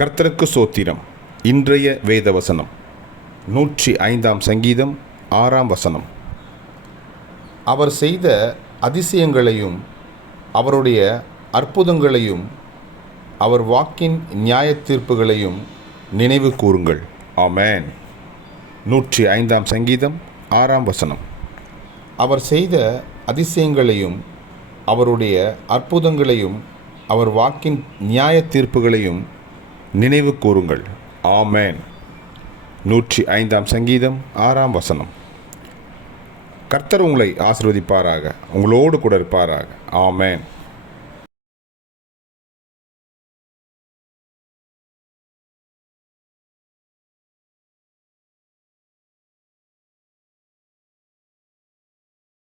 கர்த்தருக்கு சோத்திரம். இன்றைய வேத வசனம் நூற்றி ஐந்தாம் சங்கீதம் ஆறாம் வசனம். அவர் செய்த அதிசயங்களையும் அவருடைய அற்புதங்களையும் அவர் வாக்கின் நியாய தீர்ப்புகளையும் நினைவு கூறுங்கள். ஆமேன். நூற்றி ஐந்தாம் சங்கீதம் ஆறாம் வசனம். அவர் செய்த அதிசயங்களையும் அவருடைய அற்புதங்களையும் அவர் வாக்கின் நியாய தீர்ப்புகளையும் நினைவு கூறுங்கள். ஆமேன். நூற்றி ஐந்தாம் சங்கீதம் ஆறாம் வசனம். கர்த்தர் உங்களை ஆசிர்வதிப்பாராக உங்களோடு கூட இருப்பாராக. ஆமேன்.